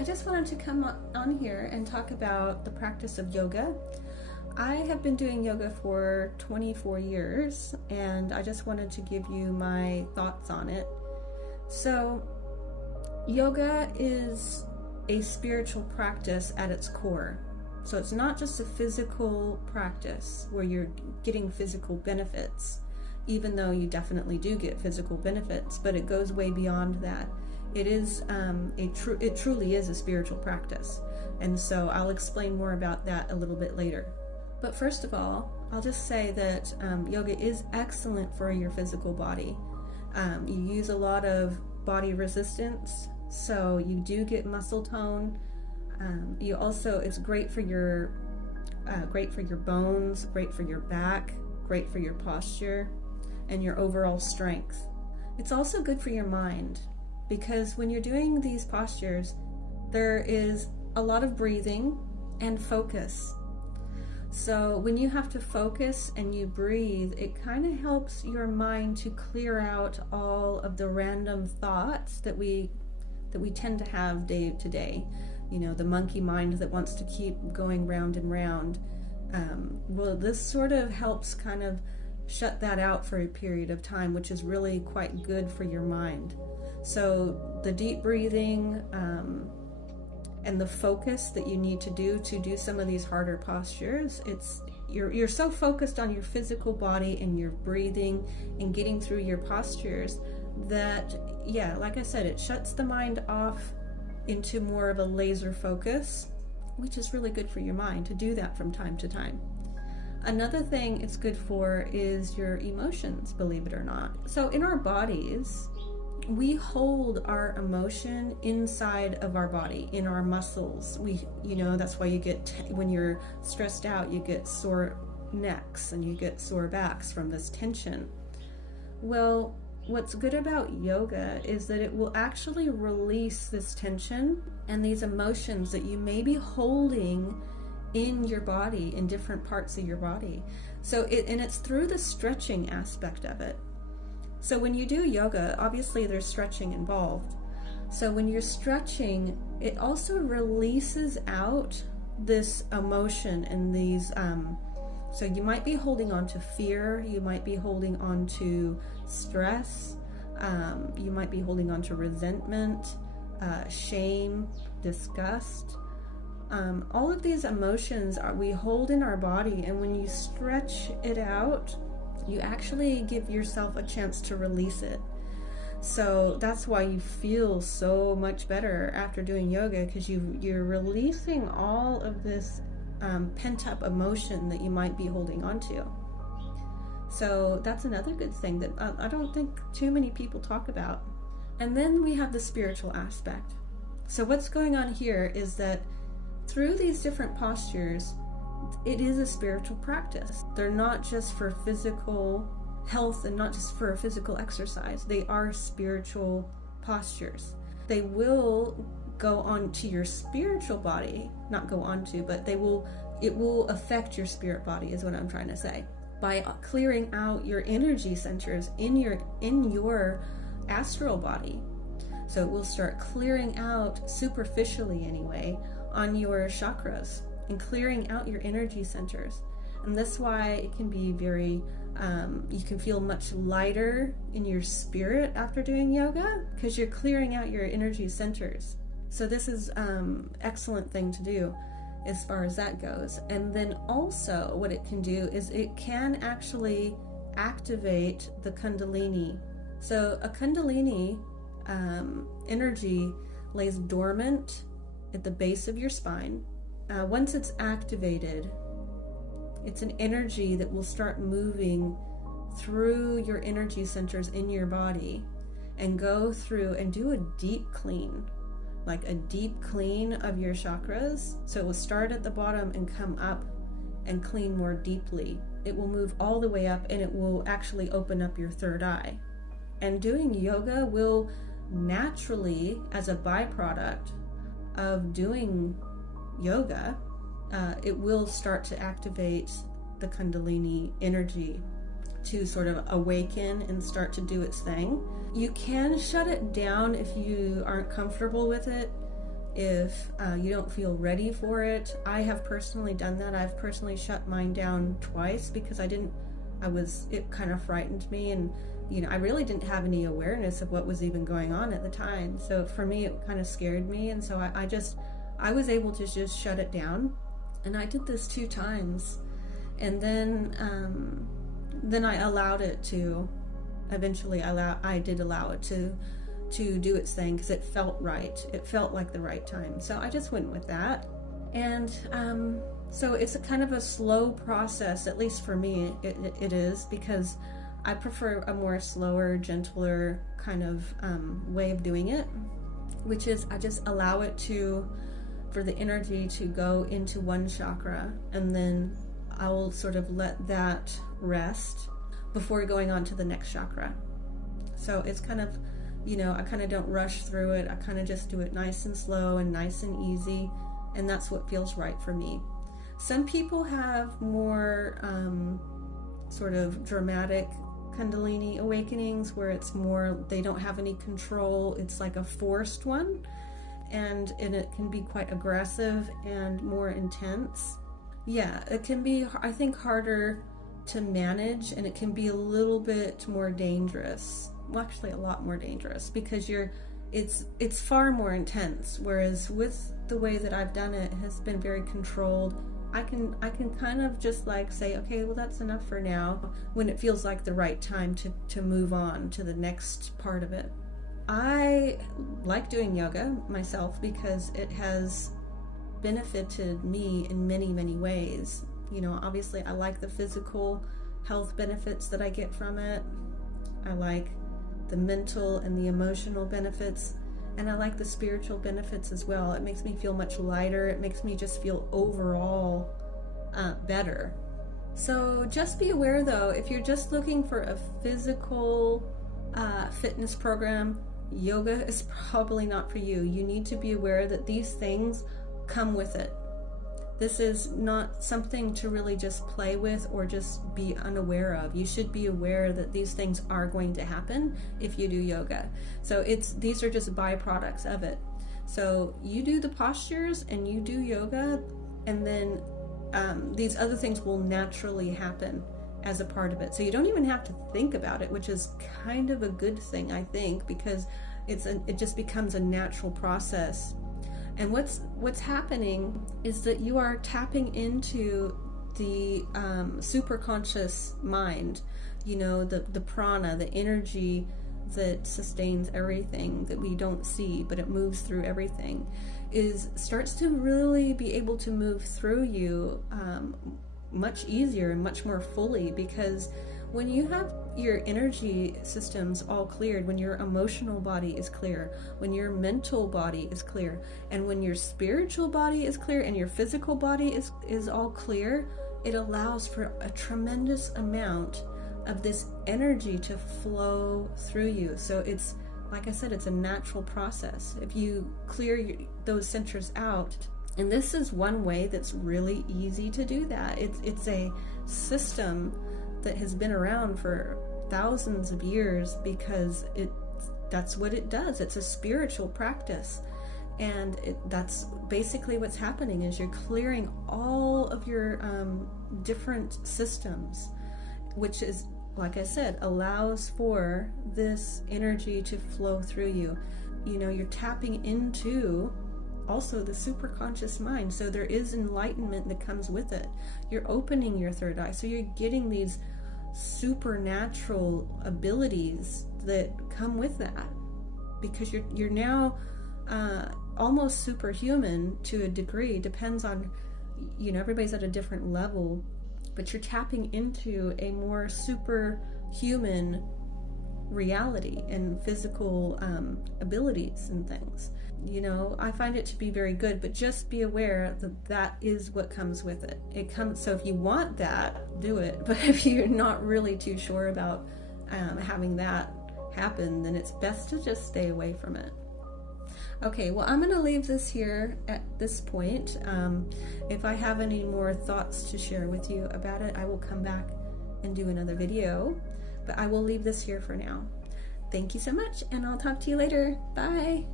I just wanted to come on here and talk about the practice of yoga. I have been doing yoga for 24 years, and I just wanted to give you my thoughts on it. So, yoga is a spiritual practice at its core. So it's not just a physical practice where you're getting physical benefits, even though you definitely do get physical benefits, but it goes way beyond that. It is it truly is a spiritual practice, and so I'll explain more about that a little bit later. But first of all, I'll just say that yoga is excellent for your physical body. You use a lot of body resistance, so you do get muscle tone. You also, it's great for your bones, great for your back, great for your posture, and your overall strength. It's also good for your mind, because when you're doing these postures, there is a lot of breathing and focus. So when you have to focus and you breathe, it kind of helps your mind to clear out all of the random thoughts that we tend to have day to day. You know, the monkey mind that wants to keep going round and round. Well, this sort of helps kind of shut that out for a period of time, which is really quite good for your mind. So the deep breathing and the focus that you need to do some of these harder postures, you're so focused on your physical body and your breathing and getting through your postures that, yeah, like I said, it shuts the mind off into more of a laser focus, which is really good for your mind to do that from time to time. Another thing it's good for is your emotions, believe it or not. So in our bodies, we hold our emotion inside of our body, in our muscles. That's why you get, when you're stressed out, you get sore necks and you get sore backs from this tension. Well, what's good about yoga is that it will actually release this tension and these emotions that you may be holding in your body, in different parts of your body. So it's through the stretching aspect of it. So when you do yoga, obviously there's stretching involved. So when you're stretching, it also releases out this emotion and these so you might be holding on to fear, you might be holding on to stress, you might be holding on to resentment, shame, disgust. All of these emotions we hold in our body, and when you stretch it out, you actually give yourself a chance to release it. So that's why you feel so much better after doing yoga, because you're releasing all of this pent-up emotion that you might be holding on to. So that's another good thing that I don't think too many people talk about. And then we have the spiritual aspect. So what's going on here is that through these different postures, it is a spiritual practice. They're not just for physical health and not just for physical exercise. They are spiritual postures. They will go on to your spiritual body, not go on to, but it will affect your spirit body, is what I'm trying to say, by clearing out your energy centers in your astral body. So it will start clearing out, superficially anyway, on your chakras and clearing out your energy centers. And that's why it can be very, you can feel much lighter in your spirit after doing yoga, because you're clearing out your energy centers. So this is excellent thing to do as far as that goes. And then also what it can do is it can actually activate the Kundalini. So a Kundalini energy lays dormant at the base of your spine. Once it's activated, it's an energy that will start moving through your energy centers in your body and go through and do a deep clean, like a deep clean of your chakras. So it will start at the bottom and come up and clean more deeply. It will move all the way up, and it will actually open up your third eye. And doing yoga will naturally, as a byproduct of doing yoga, it will start to activate the Kundalini energy to sort of awaken and start to do its thing. You can shut it down if you aren't comfortable with it, if you don't feel ready for it. I have personally done that. I've personally shut mine down twice because it kind of frightened me, and I really didn't have any awareness of what was even going on at the time. So for me, it kind of scared me, and so I was able to just shut it down. And I did this 2 times, and then I allowed it to. Eventually, I did allow it to do its thing because it felt right. It felt like the right time. So I just went with that, and so it's a kind of a slow process. At least for me, it is, because I prefer a more slower, gentler kind of way of doing it, which is I just allow it for the energy to go into one chakra, and then I will sort of let that rest before going on to the next chakra. So it's kind of, I kind of don't rush through it. I kind of just do it nice and slow and nice and easy, and that's what feels right for me. Some people have more sort of dramatic Kundalini awakenings where it's more, they don't have any control. It's like a forced one, and it can be quite aggressive and more intense. Yeah, it can be, I think, harder to manage, and it can be a little bit more dangerous. Well, actually a lot more dangerous, because it's far more intense, whereas with the way that I've done it has been very controlled. I can kind of just like say, okay, well, that's enough for now, when it feels like the right time to move on to the next part of it. I like doing yoga myself because it has benefited me in many, many ways. Obviously I like the physical health benefits that I get from it. I like the mental and the emotional benefits, and I like the spiritual benefits as well. It makes me feel much lighter. It makes me just feel overall better. So just be aware, though, if you're just looking for a physical fitness program, yoga is probably not for you. You need to be aware that these things come with it. This is not something to really just play with or just be unaware of. You should be aware that these things are going to happen if you do yoga. So these are just byproducts of it. So you do the postures and you do yoga, and then these other things will naturally happen as a part of it. So you don't even have to think about it, which is kind of a good thing, I think, because it just becomes a natural process. And what's happening is that you are tapping into the superconscious mind, the prana, the energy that sustains everything that we don't see, but it moves through everything, starts to really be able to move through you much easier and much more fully, because when you have your energy systems all cleared, when your emotional body is clear, when your mental body is clear, and when your spiritual body is clear and your physical body is all clear, it allows for a tremendous amount of this energy to flow through you. So it's, like I said, it's a natural process. If you clear those centers out, and this is one way that's really easy to do that. It's a system that has been around for thousands of years, because that's what it does. It's a spiritual practice, and that's basically what's happening is you're clearing all of your different systems, which is, like I said, allows for this energy to flow through you. You're tapping into also the superconscious mind, so there is enlightenment that comes with it. You're opening your third eye, so you're getting these supernatural abilities that come with that, because you're now almost superhuman to a degree. Depends on, everybody's at a different level, but you're tapping into a more superhuman reality and physical abilities and things. I find it to be very good, but just be aware that is what comes with it. So if you want that, do it. But if you're not really too sure about having that happen, then it's best to just stay away from it. Okay, well, I'm going to leave this here at this point. If I have any more thoughts to share with you about it, I will come back and do another video. But I will leave this here for now. Thank you so much, and I'll talk to you later. Bye.